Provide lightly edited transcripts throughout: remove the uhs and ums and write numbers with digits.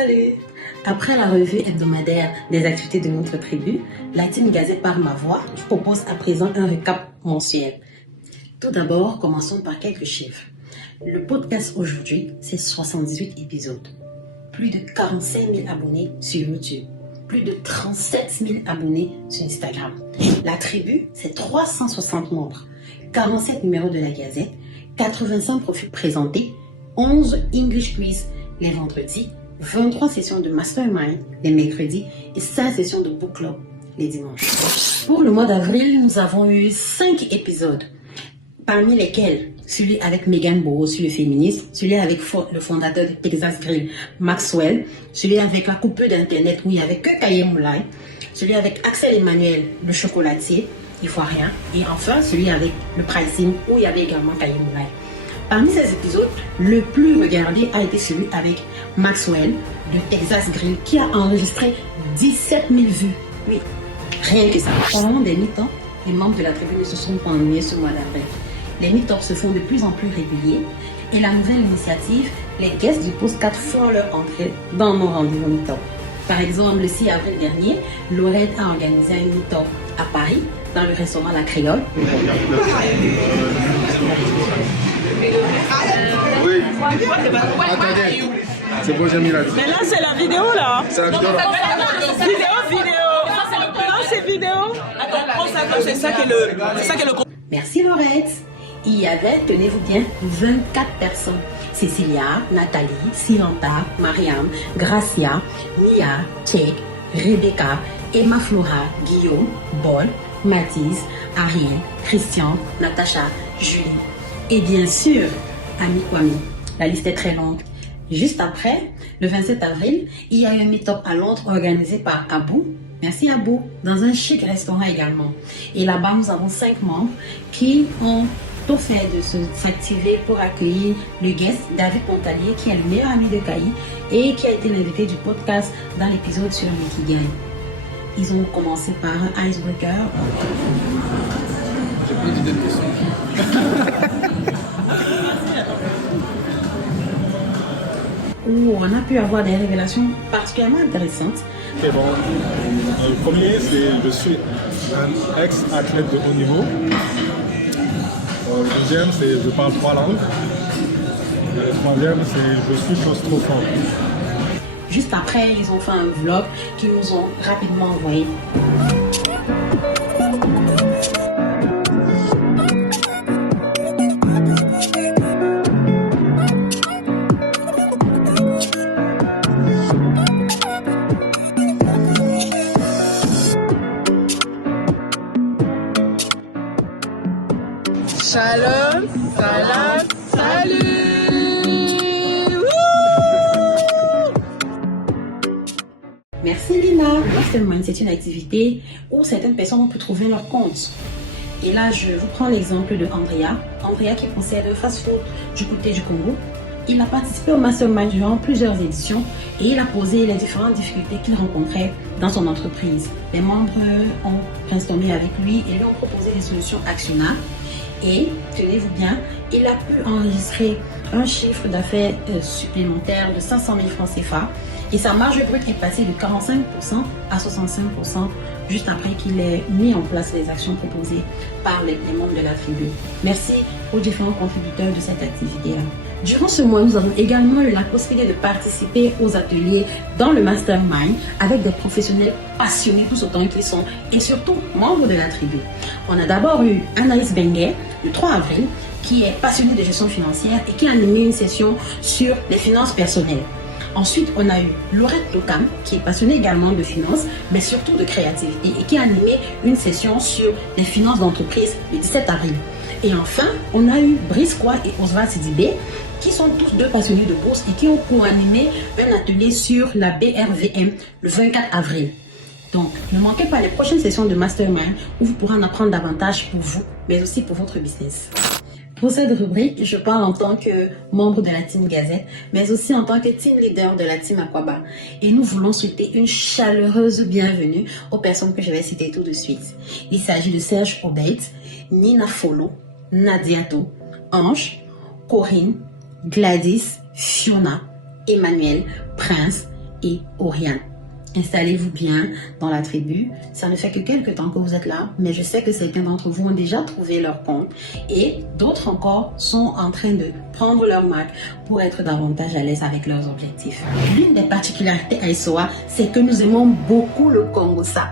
Salut! Après la revue hebdomadaire des activités de notre tribu, la Team Gazette par ma voix propose à présent un récap mensuel. Tout d'abord, commençons par quelques chiffres. Le podcast aujourd'hui, c'est 78 épisodes. Plus de 45 000 abonnés sur YouTube. Plus de 37 000 abonnés sur Instagram. La tribu, c'est 360 membres. 47 numéros de la Gazette, 85 profils présentés, 11 English Quiz les vendredis, 23 sessions de Mastermind les mercredis et 5 sessions de Book Club les dimanches. Pour le mois d'avril, nous avons eu 5 épisodes, parmi lesquels celui avec Megan Bowo sur le féminisme, celui avec le fondateur de Texas Grill, Maxwell, celui avec la coupure d'internet où il n'y avait que Kaye Moulay, celui avec Axel Emmanuel, le chocolatier, ivoirien, et enfin celui avec le pricing où il y avait également Kaye Moulay. Parmi ces épisodes, le plus regardé a été celui avec Maxwell de Texas Grill qui a enregistré 17 000 vues. Oui, rien que ça. Pendant des mi-temps, les membres de la tribu ne se sont pas ennuyés ce mois d'avril. Les meet-ups se font de plus en plus réguliers et la nouvelle initiative, les guests du Postcard font leur entrée dans nos rendez-vous meet-up. Par exemple, le 6 avril dernier, Lorette a organisé un meet-up à Paris dans le restaurant La Créole. Oui. Attendez. C'est bon, j'ai mis la vidéo. Mais là, c'est la vidéo, là. C'est la vidéo, là. Vidéo. Non, c'est vidéo. Attends, c'est ça qui est le... Merci Lorette. Il y avait, tenez-vous bien, 24 personnes. Cécilia, Nathalie, Silanta, Mariam, Gracia, Mia, Tchèque, Rebecca, Emma Flora, Guillaume, Bol, Mathis, Ariel, Christian, Natacha, Julie. Et bien sûr, Ami Kwame. La liste est très longue. Juste après, le 27 avril, il y a eu un meet-up à Londres organisé par Abou. Merci Abou, dans un chic restaurant également. Et là-bas, nous avons 5 membres qui ont tout fait de s'activer pour accueillir le guest David Montalier, qui est le meilleur ami de Kayi et qui a été l'invité du podcast dans l'épisode sur l'ikigai. Ils ont commencé par un icebreaker. J'ai pas d'idée de question. Où on a pu avoir des révélations particulièrement intéressantes. Okay, bon, le premier, c'est je suis un ex-athlète de haut niveau. Le deuxième, c'est je parle 3 langues. Et le troisième, c'est je suis claustrophobe. Juste après, ils ont fait un vlog qu'ils nous ont rapidement envoyé. Shalom, salam, salut. Merci Lina. Mastermind, c'est une activité où certaines personnes ont pu trouver leur compte. Et là, je vous prends l'exemple de Andrea. Andrea qui possède un fast-food du côté du Congo. Il a participé au Mastermind durant plusieurs éditions et il a posé les différentes difficultés qu'il rencontrait dans son entreprise. Les membres ont brainstormé avec lui et lui ont proposé des solutions actionnables. Et, tenez-vous bien, il a pu enregistrer un chiffre d'affaires supplémentaire de 500 000 francs CFA et sa marge brute est passée de 45% à 65% juste après qu'il ait mis en place les actions proposées par les membres de la tribu. Merci aux différents contributeurs de cette activité-là. Durant ce mois, nous avons également eu la possibilité de participer aux ateliers dans le Mastermind avec des professionnels passionnés tout autant qu'ils sont et surtout membres de la tribu. On a d'abord eu Anaïs Benguet le 3 avril qui est passionnée de gestion financière et qui a animé une session sur les finances personnelles. Ensuite, on a eu Laurette Lokam qui est passionnée également de finances mais surtout de créativité et qui a animé une session sur les finances d'entreprise le 17 avril. Et enfin, on a eu Brice Kwa et Oswald Sidibé qui sont tous deux passionnés de bourse et qui ont co-animé un atelier sur la BRVM le 24 avril. Donc, ne manquez pas les prochaines sessions de Mastermind où vous pourrez en apprendre davantage pour vous, mais aussi pour votre business. Pour cette rubrique, je parle en tant que membre de la Team Gazette, mais aussi en tant que team leader de la Team Aquaba. Et nous voulons souhaiter une chaleureuse bienvenue aux personnes que je vais citer tout de suite. Il s'agit de Serge Obeit, Nina Folo, Nadiato, Ange, Corinne, Gladys, Fiona, Emmanuel, Prince, et Oriane. Installez-vous bien dans la tribu. Ça ne fait que quelques temps que vous êtes là, mais je sais que certains d'entre vous ont déjà trouvé leur compte et d'autres encore sont en train de prendre leur marque pour être davantage à l'aise avec leurs objectifs. L'une des particularités à SOA, c'est que nous aimons beaucoup le Congossa.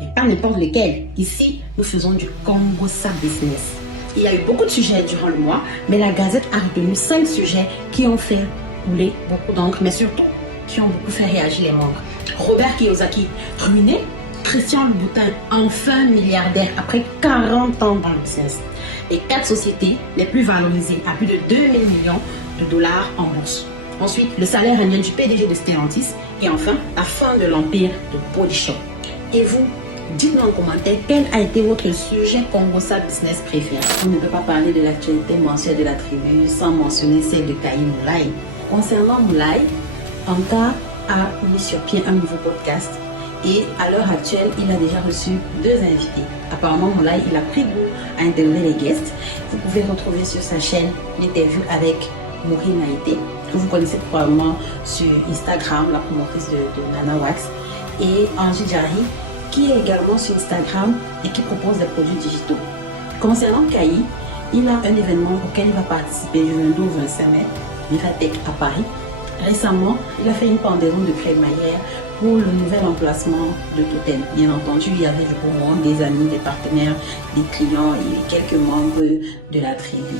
Et pas n'importe lequel. Ici, nous faisons du Congossa business. Il y a eu beaucoup de sujets durant le mois, mais la Gazette a retenu 5 sujets qui ont fait couler beaucoup d'encre, mais surtout qui ont beaucoup fait réagir les membres. Robert Kiyosaki, ruiné. Christian Louboutin, enfin milliardaire après 40 ans dans le business. Les 4 sociétés les plus valorisées à plus de 2 000 millions de dollars en bourse. Ensuite, le salaire annuel du PDG de Stellantis. Et enfin, la fin de l'empire de Body Shop. Et vous, dites-nous en commentaire quel a été votre sujet Congossa Business préféré. On ne peut pas parler de l'actualité mensuelle de la tribu sans mentionner celle de Kayi Moulay. Concernant Moulay, Anta a mis sur pied un nouveau podcast et à l'heure actuelle, il a déjà reçu 2 invités. Apparemment, Moulay, il a pris goût à interviewer les guests. Vous pouvez retrouver sur sa chaîne l'interview avec Maureen Naïté, que vous connaissez probablement sur Instagram, la promotrice de Nana Wax, et Angie Jari, qui est également sur Instagram et qui propose des produits digitaux. Concernant Kayi, il a un événement auquel il va participer du 22 au 25 mai, Vivatech à Paris. Récemment, il a fait une pendaison de crémaillère pour le nouvel emplacement de Totem. Bien entendu, il y avait du beau monde, des amis, des partenaires, des clients et quelques membres de la tribu.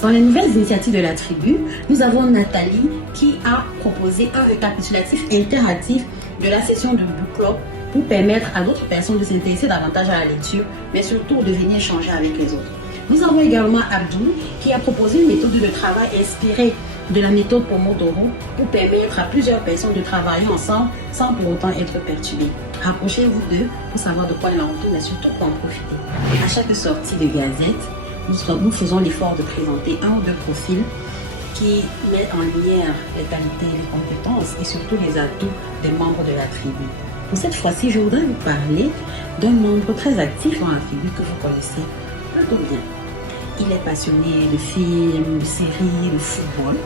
Dans les nouvelles initiatives de la tribu, nous avons Nathalie qui a proposé un récapitulatif interactif de la session de Book Club pour permettre à d'autres personnes de s'intéresser davantage à la lecture, mais surtout de venir échanger avec les autres. Nous avons également Abdou qui a proposé une méthode de travail inspirée de la méthode Pomodoro pour permettre à plusieurs personnes de travailler ensemble sans pour autant être perturbées. Rapprochez-vous d'eux pour savoir de quoi il en retourne et surtout pour en profiter. À chaque sortie de Gazette, nous faisons l'effort de présenter 1 ou 2 profils qui mettent en lumière les qualités et les compétences et surtout les atouts des membres de la tribu. Pour cette fois-ci, je voudrais vous parler d'un membre très actif dans la tribu que vous connaissez plutôt bien. Il est passionné de films, de séries, de football.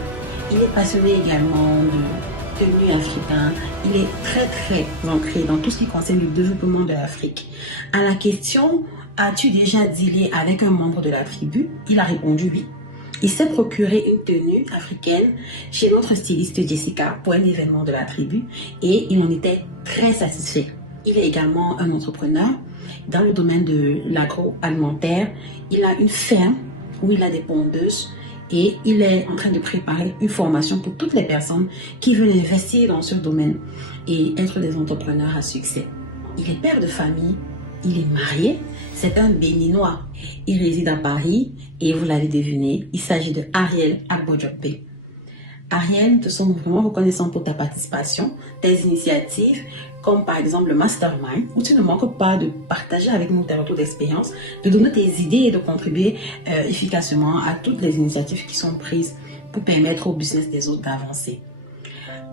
Il est passionné également de tenue africain. Il est très très ancré dans tout ce qui concerne le développement de l'Afrique. À la question « As-tu déjà dealé avec un membre de la tribu ?» Il a répondu oui. Il s'est procuré une tenue africaine chez notre styliste Jessica pour un événement de la tribu et il en était très satisfait. Il est également un entrepreneur dans le domaine de l'agroalimentaire. Il a une ferme où il a des pondeuses et il est en train de préparer une formation pour toutes les personnes qui veulent investir dans ce domaine et être des entrepreneurs à succès. Il est père de famille, il est marié, c'est un Béninois. Il réside à Paris et vous l'avez deviné, il s'agit de Ariel Agbodjope. Ariel, te sommes vraiment reconnaissants pour ta participation, tes initiatives, comme par exemple le Mastermind, où tu ne manques pas de partager avec nous tes retours d'expérience, de donner tes idées et de contribuer efficacement à toutes les initiatives qui sont prises pour permettre au business des autres d'avancer.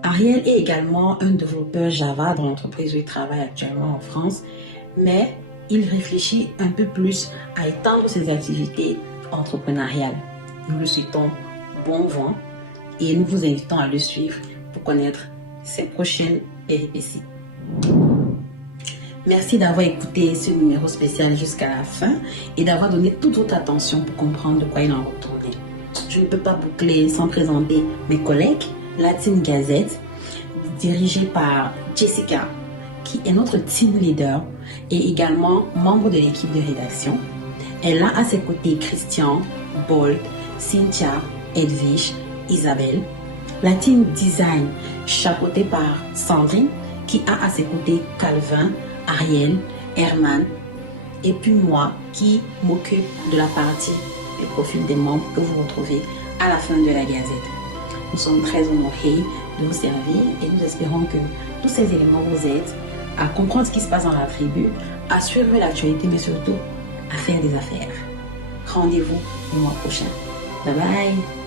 Ariel est également un développeur Java dans l'entreprise où il travaille actuellement en France, mais il réfléchit un peu plus à étendre ses activités entrepreneuriales. Nous le souhaitons bon vent et nous vous invitons à le suivre pour connaître ses prochaines péripéties. Merci d'avoir écouté ce numéro spécial jusqu'à la fin et d'avoir donné toute votre attention pour comprendre de quoi il en retournait. Je ne peux pas boucler sans présenter mes collègues, Latine Gazette, dirigée par Jessica, qui est notre team leader et également membre de l'équipe de rédaction. Elle a à ses côtés Christian, Bold, Cynthia, Edwige, Isabelle. La team design chapeautée par Sandrine qui a à ses côtés Calvin, Ariel, Herman et puis moi qui m'occupe de la partie des profils des membres que vous retrouvez à la fin de la Gazette. Nous sommes très honorés de vous servir et nous espérons que tous ces éléments vous aident à comprendre ce qui se passe dans la tribu, à suivre l'actualité mais surtout à faire des affaires. Rendez-vous le mois prochain. Bye bye.